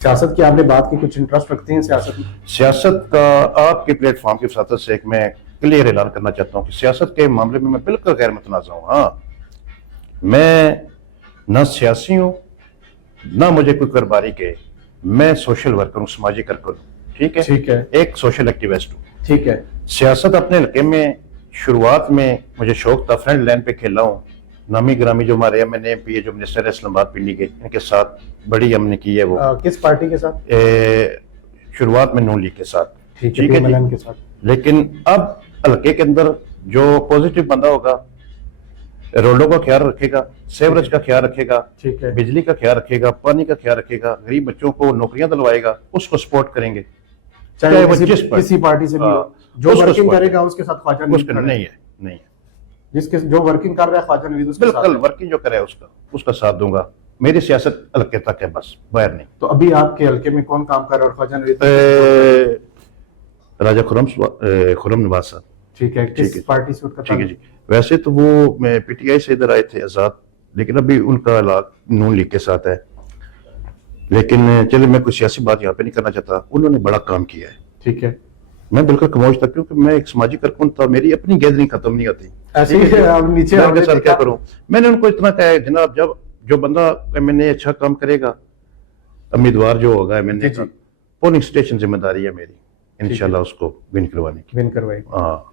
सियासत की आपने बात की, कुछ इंटरेस्ट रखते हैं सियासत में? सियासत का आपके प्लेटफॉर्म की वसात से एक मैं क्लियर ऐलान करना चाहता हूँ कि सियासत के मामले में मैं बिल्कुल गैर मुतनाज़ा हूँ। हाँ, मैं ना सियासी हूँ, ना मुझे कोई कारोबारी के। मैं सोशल वर्कर हूँ, समाजी कारकुन हूँ। ठीक है, ठीक है, एक सोशल एक्टिविस्ट हूँ। ठीक है। सियासत अपने हल्के में शुरुआत में मुझे शौक था, फ्रंट लाइन पे खेला हूँ। नामी ग्रामी जो हमारे MNA MP जो मिनिस्टर है इस्लामाबाद पिंडी के, इनके साथ बड़ी हमने की है। वो किस पार्टी के साथ? शुरुआत में नून लीग के साथ। ठीक है, है जी। PMLN के साथ। लेकिन अब हल्के के अंदर जो पॉजिटिव बंदा होगा, रोडों का ख्याल रखेगा, सेवरेज का ख्याल रखेगा, ठीक है, बिजली का ख्याल रखेगा, पानी का ख्याल रखेगा, गरीब बच्चों को नौकरियां दिलवाएगा, उसको सपोर्ट करेंगे, चाहे वो किसी पार्टी से भी हो। जो वर्किंग करेगा उसके साथ ख्वाजा नवीद नहीं है, नहीं है। जिसके जो वर्किंग कर रहा है ख्वाजा नवीद उसके साथ बिल्कुल वर्किंग जो करे उसका साथ दूंगा। मेरी सियासत हल्के तक है, बस बाहर नहीं। तो अभी आपके हल्के में कौन काम कर रहा है और ख्वाजा नवीद? राजा खुरम नवाज साहब। ठीक है, किस पार्टी से उसका? ठीक है जी। वैसे तो वो PTI से इधर आए थे आजाद, लेकिन अभी उनका इलाक नून लीग के साथ है। लेकिन चलिए, मैं कोई सियासी बात यहाँ पे नहीं करना चाहता। उन्होंने बड़ा काम किया है। ठीक है, मैं बिल्कुल खामोश था क्योंकि मैं एक समाजी कारकुन था, मेरी अपनी गैदरिंग खत्म नहीं होती। ऐसे ही आप नीचे मैं सर क्या करूं? मैंने उनको इतना कहा है, जनाब जब जो बंदा MNA अच्छा काम करेगा, उम्मीदवार जो होगा MNA का, पोलिंग स्टेशन जिम्मेदारी है मेरी, इंशाल्लाह उसको विन करवाने की। विन करवाएगी। हाँ।